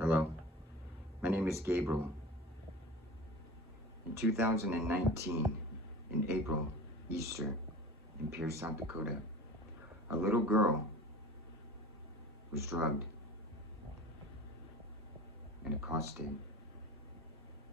Hello, my name is Gabriel. In 2019, in April, Easter, in Pierce, South Dakota, a little girl was drugged and accosted,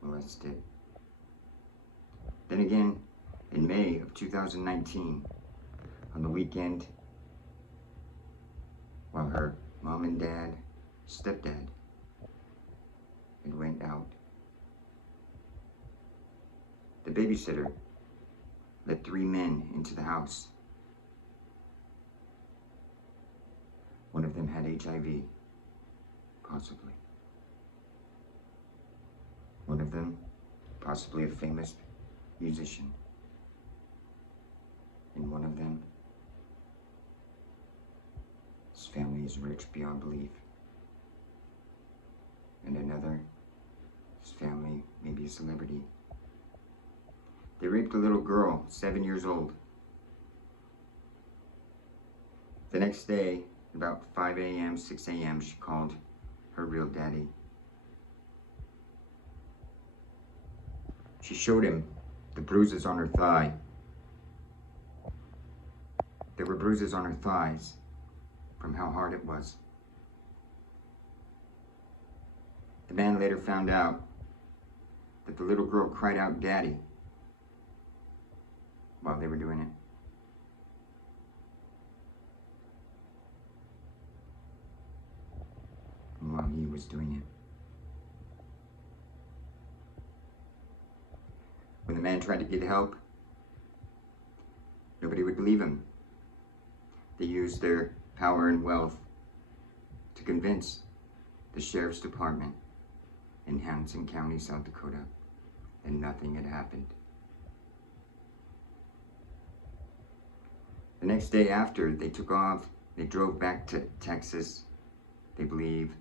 molested. Then again, in May of 2019, on the weekend, while her mom and dad, stepdad, had went out, the babysitter let 3 men into the house. One of them had HIV, possibly. One of them, possibly a famous musician. And one of them, his family is rich beyond belief. And another, his family may be a celebrity. They raped a little girl, 7 years old. The next day, about 5 a.m., 6 a.m., she called her real daddy. She showed him the bruises on her thigh. There were bruises on her thighs from how hard it was. The man later found out that the little girl cried out, "Daddy," while they were doing it. And while he was doing it. When the man tried to get help, nobody would believe him. They used their power and wealth to convince the sheriff's department in Hanson County, South Dakota, that nothing had happened. The next day after they took off, they drove back to Texas, they believe,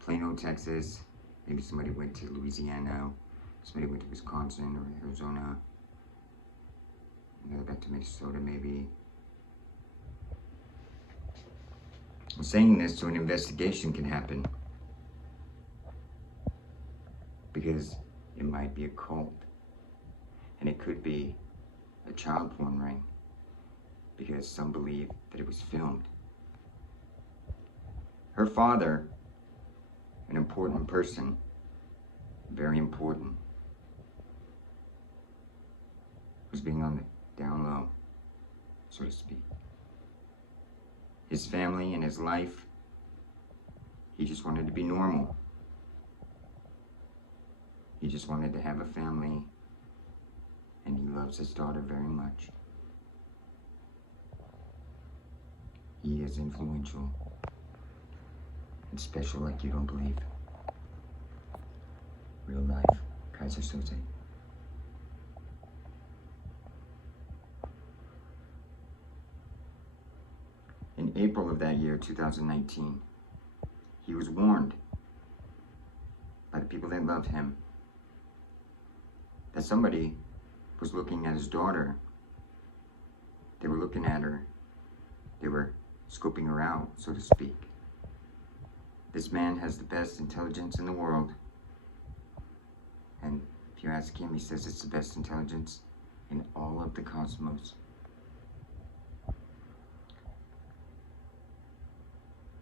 Plano, Texas. Maybe somebody went to Louisiana, somebody went to Wisconsin or Arizona, another back to Minnesota maybe. I'm saying this so an investigation can happen, because it might be a cult, and it could be a child porn ring, because some believe that it was filmed. Her father, an important person, very important, was being on the down low, so to speak. His family and his life, he just wanted to be normal. He just wanted to have a family, and he loves his daughter very much. He is influential and special like you don't believe. Real life, Kaiser Soze. In April of that year, 2019, he was warned by the people that loved him that somebody was looking at his daughter. They were looking at her. They were scoping her out, so to speak. This man has the best intelligence in the world. And if you ask him, he says it's the best intelligence in all of the cosmos.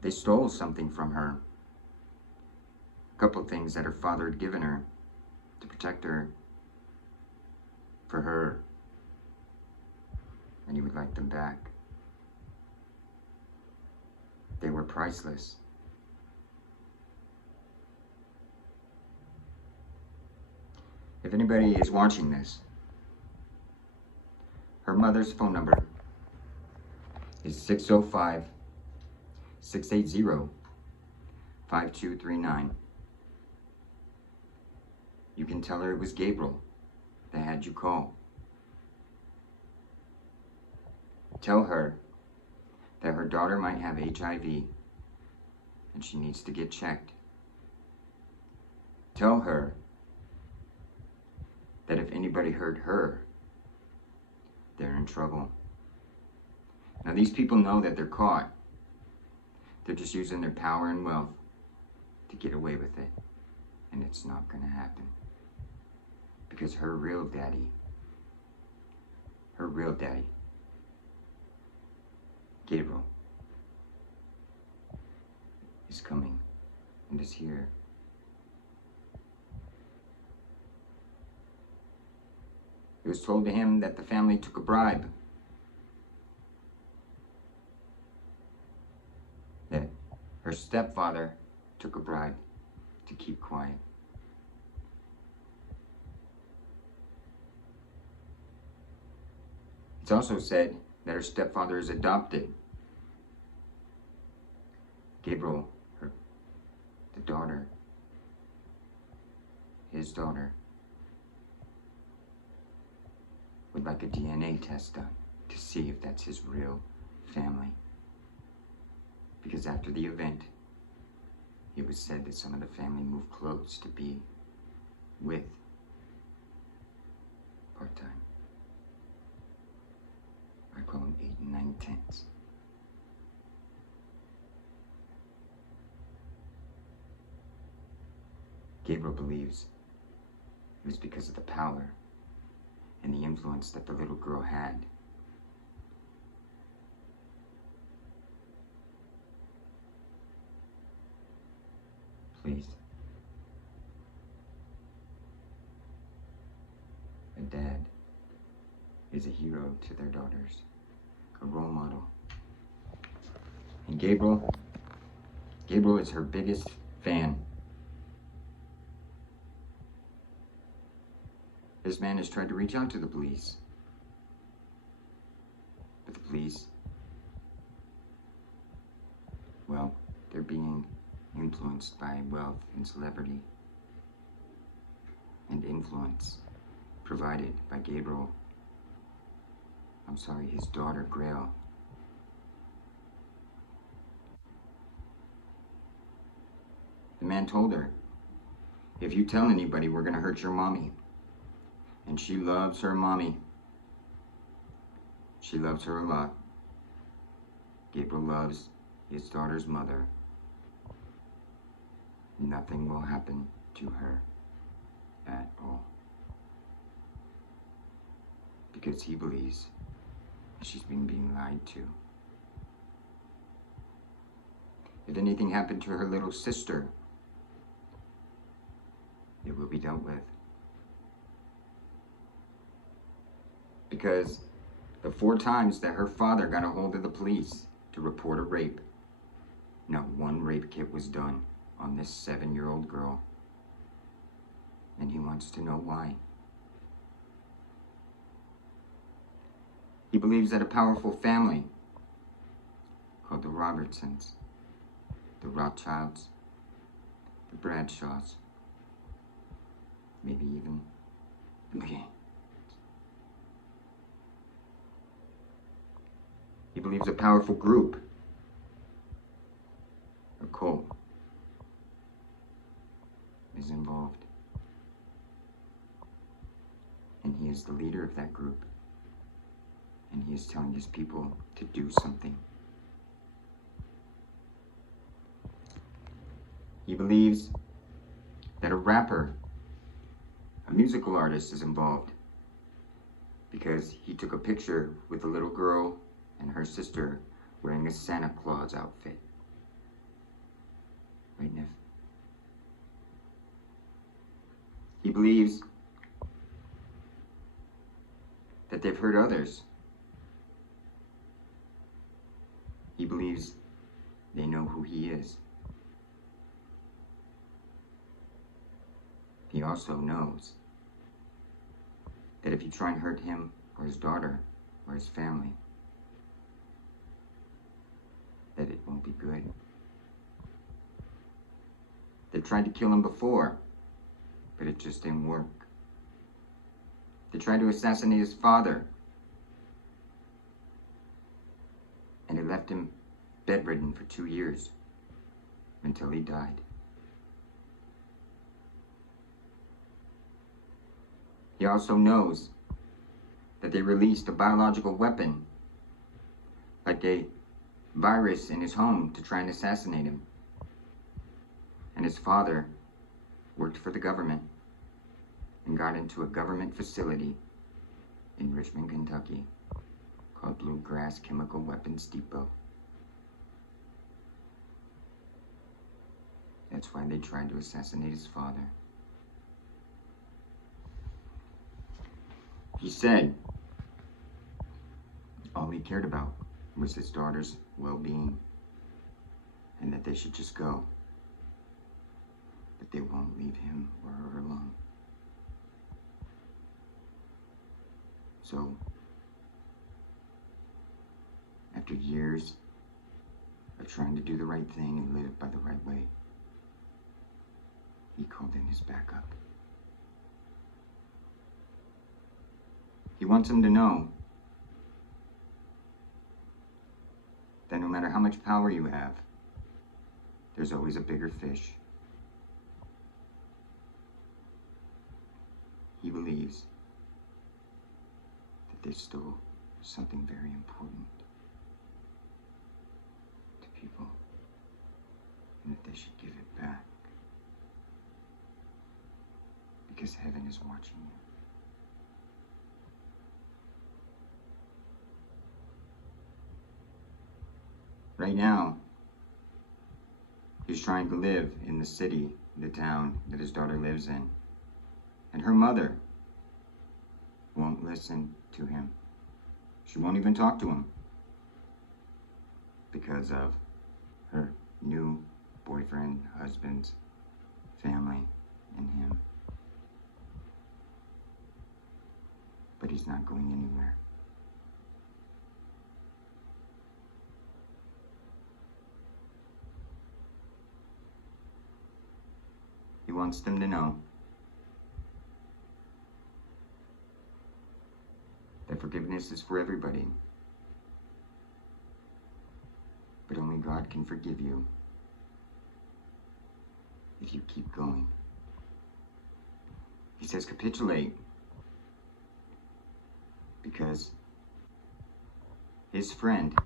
They stole something from her. A couple of things that her father had given her to protect her, for her. And he would like them back. They were priceless. If anybody is watching this, her mother's phone number is 605-680-5239. You can tell her it was Gabriel that had you call. Tell her that her daughter might have HIV and she needs to get checked. Tell her that if anybody hurt her, they're in trouble. Now these people know that they're caught. They're just using their power and wealth to get away with it. And it's not gonna happen. Because her real daddy, Gabriel, is coming and is here. It was told to him that the family took a bribe. That her stepfather took a bribe to keep quiet. It's also said that her stepfather is adopted. Gabriel, the daughter, his daughter, would like a DNA test done to see if that's his real family. Because after the event, it was said that some of the family moved close to be with part-time. I call them 8 and 9 tenths. Gabriel believes it was because of the power and the influence that the little girl had. Please. A dad is a hero to their daughters, a role model. And Gabriel is her biggest fan. This man has tried to reach out to the police. But the police, well, they're being influenced by wealth and celebrity. And influence provided by his daughter, Grail. The man told her, if you tell anybody, we're gonna hurt your mommy. And she loves her mommy. She loves her a lot. Gabriel loves his daughter's mother. Nothing will happen to her at all. Because he believes she's been being lied to. If anything happened to her little sister, it will be dealt with. Because the 4 times that her father got a hold of the police to report a rape, not one rape kit was done on this 7-year-old girl. And he wants to know why. He believes that a powerful family called the Robertsons, the Rothschilds, the Bradshaws, maybe even the McCain. He believes a powerful group, a cult, is involved. And he is the leader of that group. And he is telling his people to do something. He believes that a rapper, a musical artist, is involved because he took a picture with a little girl and her sister wearing a Santa Claus outfit. Right, Neff? He believes that they've hurt others. He believes they know who he is. He also knows that if you try and hurt him or his daughter or his family, that it won't be good. They tried to kill him before, but it just didn't work. They tried to assassinate his father, and it left him bedridden for 2 years until he died. He also knows that they released a biological weapon, like a virus, in his home to try and assassinate him. And his father worked for the government and got into a government facility in Richmond, Kentucky called Bluegrass Chemical Weapons Depot. That's why they tried to assassinate his father. He said all he cared about was his daughter's well-being and that they should just go. But they won't leave him or her alone. So, after years of trying to do the right thing and live by the right way, he called in his backup. He wants them to know that no matter how much power you have, there's always a bigger fish. He believes that there's still something very important to people and that they should give it back because heaven is watching you. Right now, he's trying to live in the city, the town that his daughter lives in. And her mother won't listen to him. She won't even talk to him because of her new boyfriend, husband's family, and him. But he's not going anywhere. He wants them to know that forgiveness is for everybody, but only God can forgive you if you keep going. He says capitulate because his friend,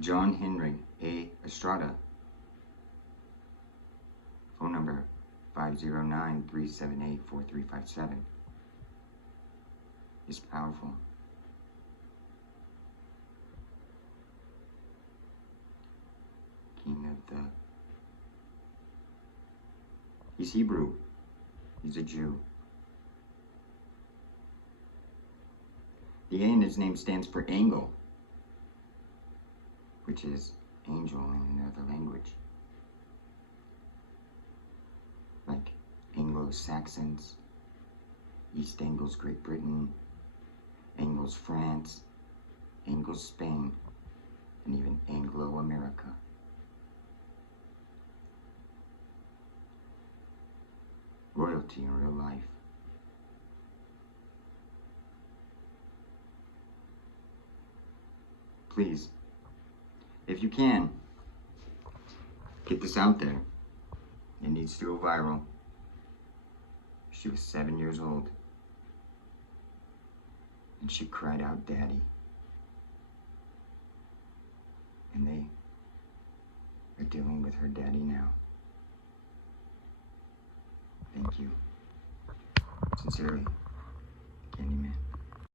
John Henry A. Estrada, phone number 509-378-4357, is powerful. King of the... He's Hebrew. He's a Jew. The A in his name stands for Angel, which is angel in another language. Like Anglo-Saxons, East Angles, Great Britain, Angles, France, Angles, Spain, and even Anglo-America. Royalty in real life. Please, if you can, get this out there. It needs to go viral. She was 7 years old, and she cried out, "Daddy." And they are dealing with her daddy now. Thank you. Sincerely, Candyman.